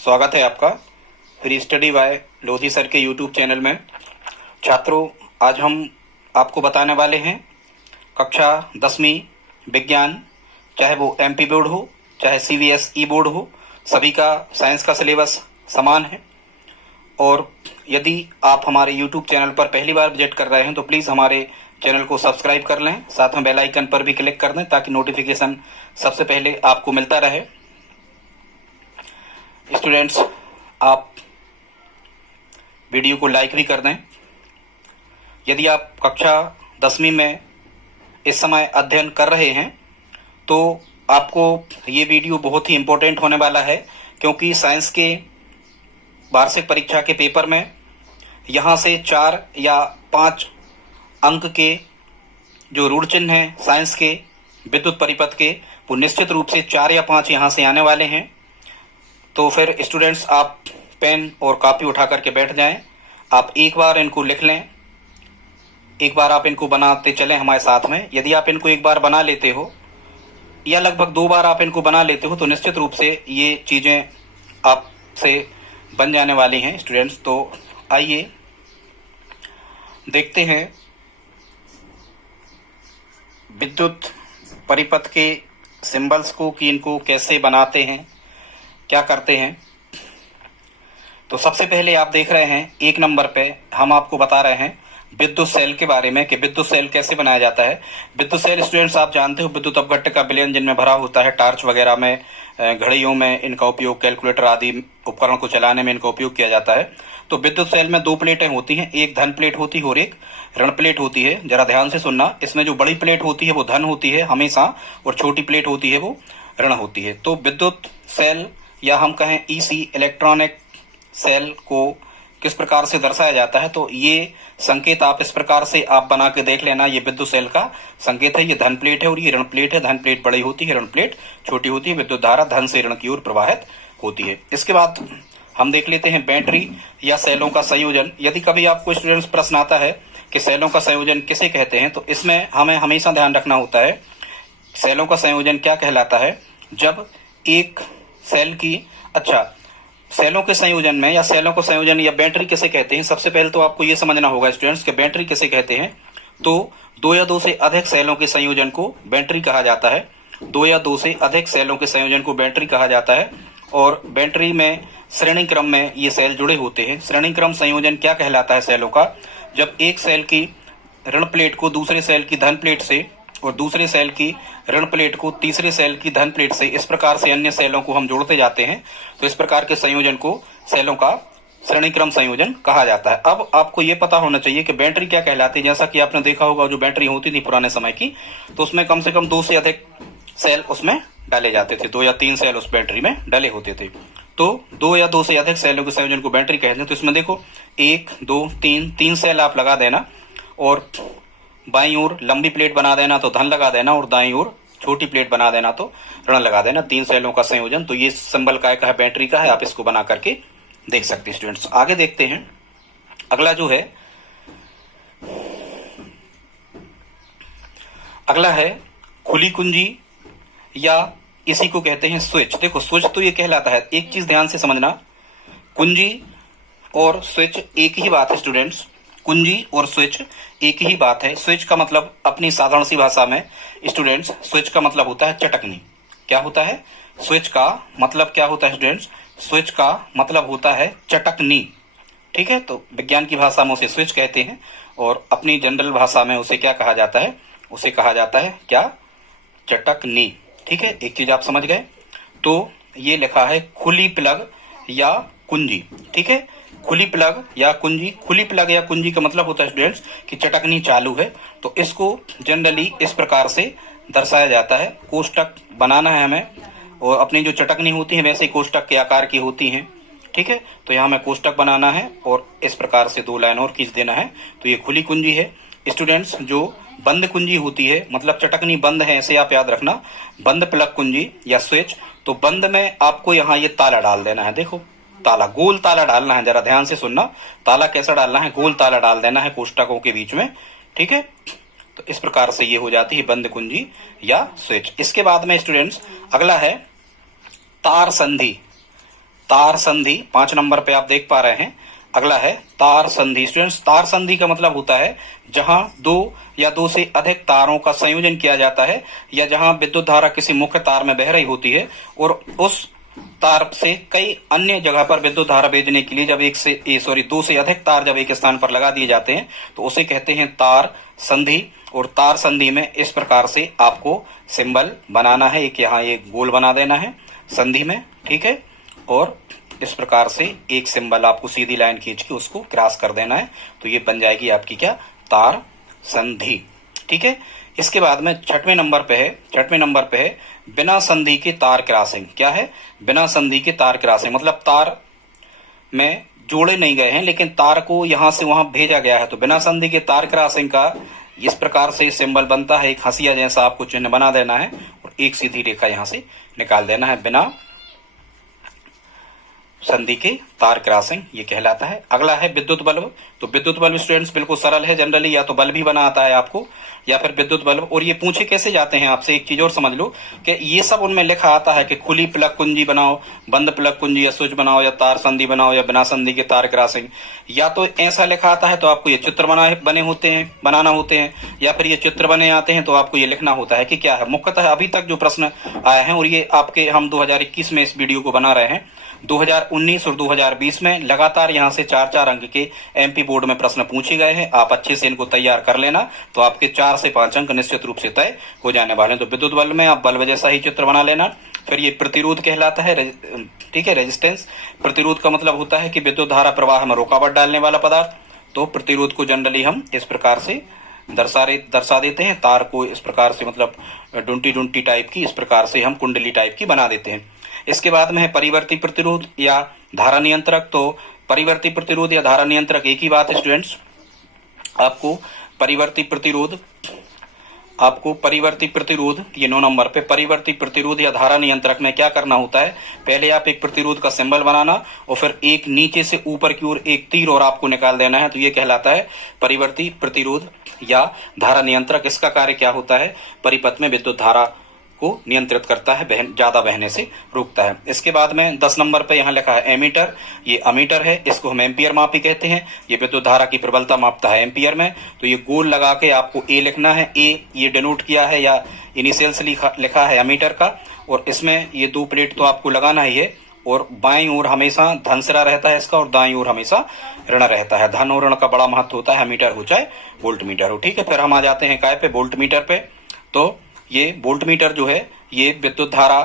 स्वागत है आपका free study bye Lodhi sir के यूट्यूब चैनल में। छात्रों, आज हम आपको बताने वाले हैं कक्षा 10वीं विज्ञान, चाहे वो एमपी बोर्ड हो चाहे सीबीएसई बोर्ड हो, सभी का साइंस का सिलेबस समान है। और यदि आप हमारे यूट्यूब चैनल पर पहली बार विजिट कर रहे हैं तो प्लीज़ हमारे चैनल को सब्सक्राइब कर लें, साथ में बेल आइकन पर भी क्लिक कर दें ताकि नोटिफिकेशन सबसे पहले आपको मिलता रहे। स्टूडेंट्स, आप वीडियो को लाइक भी कर दें। यदि आप कक्षा 10वीं में इस समय अध्ययन कर रहे हैं तो आपको ये वीडियो बहुत ही इम्पोर्टेंट होने वाला है, क्योंकि साइंस के वार्षिक परीक्षा के पेपर में यहाँ से 4 या 5 अंक के जो रूढ़ चिन्ह हैं साइंस के विद्युत परिपथ के, वो निश्चित रूप से 4 या 5 यहाँ से आने वाले हैं। तो फिर स्टूडेंट्स, आप पेन और कॉपी उठा करके बैठ जाएं। आप एक बार इनको लिख लें, एक बार आप इनको बनाते चलें हमारे साथ में। यदि आप इनको एक बार बना लेते हो या लगभग 2 बार आप इनको बना लेते हो तो निश्चित रूप से ये चीज़ें आपसे बन जाने वाली हैं स्टूडेंट्स। तो आइए देखते हैं विद्युत परिपथ के सिंबल्स को कि इनको कैसे बनाते हैं, क्या करते हैं। तो सबसे पहले आप देख रहे हैं 1 नंबर पे हम आपको बता रहे हैं विद्युत सेल के बारे में कि विद्युत सेल कैसे बनाया जाता है। विद्युत सेल स्टूडेंट्स आप जानते हो विद्युत अपघट्य का विलयन जिनमें भरा होता है, टार्च वगैरह में, घड़ियों में इनका उपयोग, कैलकुलेटर आदि उपकरण को चलाने में इनका उपयोग किया जाता है। तो विद्युत सेल में 2 प्लेटें होती हैं, एक धन प्लेट होती है और एक ऋण प्लेट होती है। जरा ध्यान से सुनना, इसमें जो बड़ी प्लेट होती है वो धन होती है हमेशा और छोटी प्लेट होती है वो ऋण होती है। तो विद्युत सेल या हम कहें ईसी इलेक्ट्रॉनिक सेल को किस प्रकार से दर्शाया जाता है, तो ये संकेत आप इस प्रकार से आप बना के देख लेना। ये विद्युत सेल का संकेत है, ये धन प्लेट है और ये ऋण प्लेट है। धन प्लेट बड़ी होती है, ऋण प्लेट छोटी होती है। विद्युत धारा धन से ऋण की ओर प्रवाहित होती है। इसके बाद हम देख लेते हैं बैटरी या सेलों का संयोजन। यदि कभी आपको स्टूडेंट्स प्रश्न आता है कि सेलों का संयोजन किसे कहते हैं, तो इसमें हमें हमेशा ध्यान रखना होता है सेलों का संयोजन क्या कहलाता है। जब एक सेल की सेलों के संयोजन में या सेलों को संयोजन या बैटरी किसे कहते हैं, सबसे पहले तो आपको ये समझना होगा स्टूडेंट्स कि बैटरी किसे कहते हैं। तो 2 या 2 से अधिक सेलों के संयोजन को बैटरी कहा जाता है। 2 या 2 से अधिक सेलों के संयोजन को बैटरी कहा जाता है। और बैटरी में श्रेणी क्रम में ये सेल जुड़े होते हैं। श्रेणी क्रम संयोजन क्या कहलाता है सेलों का, जब एक सेल की ऋण प्लेट को दूसरे सेल की धन प्लेट से और दूसरे सेल की ऋण प्लेट को तीसरे सेल की धन प्लेट से, इस प्रकार से अन्य सेलों को हम जोड़ते जाते हैं। तो इस प्रकार के संयोजन को सेलों का श्रेणी क्रम संयोजन कहा जाता है। अब आपको ये पता होना चाहिए कि बैटरी क्या कहलाती है। जैसा कि आपने देखा होगा जो बैटरी होती थी पुराने समय की, तो उसमें कम से कम 2 से अधिक सेल उसमें डाले जाते थे। 2 या 3 सेल उस बैटरी में डले होते थे। तो 2 या 2 से अधिक सेलों के संयोजन को बैटरी कहते हैं। तो इसमें देखो 1 2 3 सेल आप लगा देना और बाईं ओर लंबी प्लेट बना देना तो धन लगा देना और दाईं ओर छोटी प्लेट बना देना तो ऋण लगा देना। 3 सेलों का संयोजन। तो ये सिंबल काय का है, बैटरी का है। आप इसको बना करके देख सकते हैं स्टूडेंट्स। आगे देखते हैं, अगला जो है अगला है खुली कुंजी या इसी को कहते हैं स्विच। देखो स्विच तो ये कहलाता है, एक चीज ध्यान से समझना, कुंजी और स्विच एक ही बात है स्टूडेंट्स। कुंजी और स्विच एक ही बात है। स्विच का मतलब अपनी साधारण सी भाषा में स्टूडेंट्स, स्विच का मतलब होता है चटकनी। क्या होता है? स्विच का मतलब क्या होता है स्टूडेंट्स? स्विच का मतलब होता है चटकनी। ठीक है, तो विज्ञान की भाषा में उसे स्विच कहते हैं और अपनी जनरल भाषा में उसे क्या कहा जाता है? उसे कहा जाता है क्या? चटकनी। ठीक है, एक चीज आप समझ गए। तो ये लिखा है खुली प्लग या कुंजी। ठीक है, खुली प्लग या कुंजी। खुली प्लग या कुंजी का मतलब होता है स्टूडेंट्स कि चटकनी चालू है। तो इसको जनरली इस प्रकार से दर्शाया जाता है। कोष्टक बनाना है हमें और अपनी जो चटकनी होती है वैसे ही कोष्टक के आकार की होती हैं। ठीक है, तो यहाँ हमें कोष्टक बनाना है और इस प्रकार से 2 लाइन और खींच देना है। तो ये खुली कुंजी है स्टूडेंट्स। जो बंद कुंजी होती है, मतलब चटकनी बंद है, ऐसे आप याद रखना, बंद प्लग कुंजी या स्विच। तो बंद में आपको यहाँ ये ताला डाल देना है। देखो ताला, गोल ताला डालना है। जरा ध्यान से सुनना, ताला कैसा डालना है? गोल ताला डाल देना है कोष्टकों के बीच में। ठीक है, तो इस प्रकार से ये हो जाती है बंद कुंजी या स्विच। इसके बाद में स्टूडेंट्स अगला है तार संधि। तार संधि 5 नंबर पे आप देख पा रहे हैं। अगला है तार संधि। स्टूडेंट्स, तार संधि का मतलब होता है जहां दो या दो से अधिक तारों का संयोजन किया जाता है, या जहां विद्युत धारा किसी मुख्य तार में बह रही होती है और उस तार से कई अन्य जगह पर विद्युत धारा भेजने के लिए जब दो से अधिक तार जब एक स्थान पर लगा दिए जाते हैं तो उसे कहते हैं तार संधि। और तार संधि में इस प्रकार से आपको सिंबल बनाना है। एक यहाँ ये गोल बना देना है संधि में, ठीक है, और इस प्रकार से एक सिंबल आपको सीधी लाइन खींच के उसको क्रॉस कर देना है, तो ये बन जाएगी आपकी क्या, तार संधि। ठीक है। इसके बाद में छठवें नंबर पे है बिना संधि के तार क्रॉसिंग। क्या है? बिना संधि के तार क्रॉसिंग मतलब तार में जोड़े नहीं गए हैं लेकिन तार को यहां से वहां भेजा गया है, तो बिना संधि के तार क्रॉसिंग का इस प्रकार से सिंबल बनता है। एक हंसिया जैसा आपको चिन्ह बना देना है और एक सीधी रेखा यहां से निकाल देना है, बिना संधि के तार क्रॉसिंग ये कहलाता है। अगला है विद्युत बल्ब। तो विद्युत बल्ब स्टूडेंट्स बिल्कुल सरल है, जनरली या तो बल्ब ही बना आता है आपको या फिर विद्युत बल्ब। और ये पूछे कैसे जाते हैं आपसे, एक चीज और समझ लो कि ये सब उनमें लिखा आता है कि खुली प्लग कुंजी बनाओ, बंद प्लग कुंजी या स्विच बनाओ, या तार संधि बनाओ, या बिना संधि के तार क्रॉसिंग। या तो ऐसा लिखा आता है तो आपको ये चित्र बनाना होते हैं, या फिर ये चित्र बने आते हैं तो आपको ये लिखना होता है कि क्या है। मुख्यतः अभी तक जो प्रश्न आए हैं, और ये आपके हम 2021 में इस वीडियो को बना रहे हैं, 2019 और 2020 में लगातार यहां से 4-4 अंक के एमपी बोर्ड में प्रश्न पूछे गए हैं। आप अच्छे से इनको तैयार कर लेना तो आपके 4 से 5 अंक निश्चित रूप से तय हो जाने वाले हैं। तो विद्युत बल्ब में आप बल्ब जैसा ही चित्र बना लेना। फिर ये प्रतिरोध कहलाता है, ठीक है, रेजिस्टेंस। प्रतिरोध का मतलब होता है कि विद्युत धारा प्रवाह में रुकावट डालने वाला पदार्थ। तो प्रतिरोध को जनरली हम इस प्रकार से दर्शा देते हैं, तार को इस प्रकार से मतलब डुंटी टाइप की, इस प्रकार से हम कुंडली टाइप की बना देते हैं। इसके बाद में है परिवर्ती प्रतिरोध या धारा नियंत्रक। तो परिवर्ती प्रतिरोध या धारा नियंत्रक एक ही बात है स्टूडेंट्स। आपको परिवर्ती प्रतिरोध ये 9 नंबर पे परिवर्ती प्रतिरोध या धारा नियंत्रक में क्या करना होता है, पहले आप एक प्रतिरोध का सिंबल बनाना और फिर एक नीचे से ऊपर की ओर एक तीर और आपको निकाल देना है, तो ये कहलाता है परिवर्ती प्रतिरोध या धारा नियंत्रक। इसका कार्य क्या होता है, परिपथ में विद्युत धारा को नियंत्रित करता है, ज्यादा बहने से रोकता है। इसके बाद में 10 नंबर पे यहाँ लिखा है एमीटर। ये अमीटर है, इसको हम एम्पियर मापी कहते हैं। ये विद्युत धारा की प्रबलता मापता है एम्पियर में। तो ये गोल लगा के आपको ए लिखना है, ए ये डिनोट किया है या इनिशियल्स लिखा है अमीटर का। और इसमें ये 2 प्लेट तो आपको लगाना ही है, और बाईं ओर हमेशा धन सिरा रहता है इसका और दाईं ओर हमेशा ऋण रहता है। धन और ऋण का बड़ा महत्व होता है, अमीटर हो चाहे वोल्ट मीटर हो। ठीक है। फिर हम आ जाते हैं काय पे, वोल्ट मीटर पे। तो ये वोल्ट मीटर जो है ये विद्युत धारा,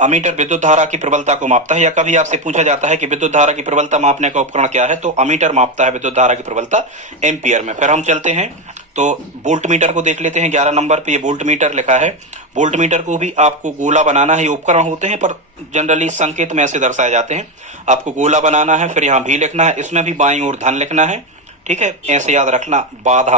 अमीटर विद्युत धारा की प्रबलता को मापता है। या कभी आपसे पूछा जाता है कि विद्युत धारा की प्रबलता मापने का उपकरण क्या है, तो अमीटर मापता है विद्युत धारा की प्रबलता एम्पियर में। फिर हम चलते हैं तो वोल्ट मीटर को देख लेते हैं। 11 नंबर पे ये वोल्ट मीटर लिखा है। वोल्ट मीटर को भी आपको गोला बनाना है। ये उपकरण होते हैं पर जनरली संकेत में ऐसे दर्शाए जाते हैं। आपको गोला बनाना है, फिर यहाँ भी लिखना है, इसमें भी बाईं ओर धन लिखना है। ठीक है, ऐसे याद रखना, बाधा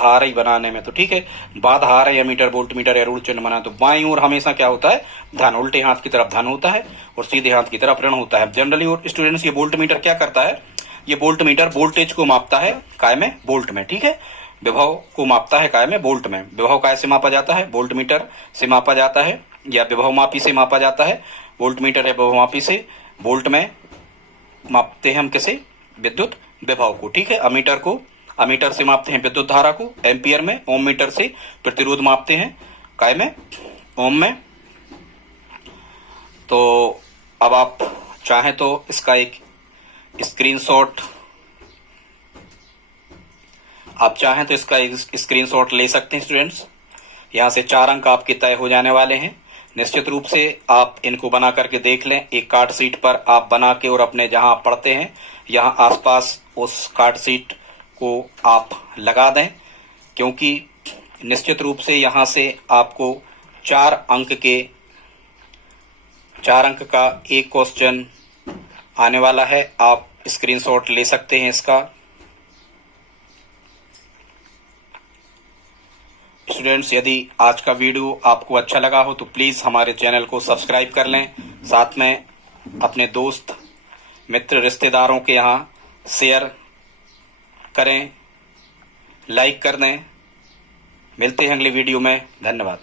आ रही बनाने में। तो ठीक है, बाधा आ रही अमीटर वोल्ट मीटर या ऋण चिन्ह बना, तो बाईं ओर हमेशा क्या होता है, धन। उल्टे हाथ की तरफ धन होता है और सीधे हाथ की तरफ ऋण होता है जनरली। और स्टूडेंट्स ये वोल्ट मीटर क्या करता है, ये वोल्ट मीटर वोल्टेज को मापता है काय में, वोल्ट में। ठीक है, विभव को मापता है काय में, वोल्ट में। विभव काय से मापा जाता है, वोल्ट मीटर से मापा जाता है या विभव मापी से मापा जाता है। वोल्ट मीटर या विभव मापी से, वोल्ट में मापते हैं हम किसे, विद्युत विभव को। ठीक है, अमीटर से मापते हैं विद्युत धारा को एम्पियर में। ओम मीटर से प्रतिरोध मापते हैं काय में, ओम में। तो अब आप चाहें तो इसका एक स्क्रीनशॉट ले सकते हैं स्टूडेंट्स। यहां से 4 अंक आपके तय हो जाने वाले हैं। निश्चित रूप से आप इनको बना करके देख लें। एक कार्ड शीट पर आप बना के और अपने जहां आप पढ़ते हैं यहां आसपास उस कार्ड शीट को आप लगा दें, क्योंकि निश्चित रूप से यहां से आपको 4 अंक का एक क्वेश्चन आने वाला है। आप स्क्रीनशॉट ले सकते हैं इसका। स्टूडेंट्स, यदि आज का वीडियो आपको अच्छा लगा हो तो प्लीज हमारे चैनल को सब्सक्राइब कर लें। साथ में अपने दोस्त मित्र रिश्तेदारों के यहाँ शेयर करें, लाइक कर दें। मिलते हैं अगले वीडियो में। धन्यवाद।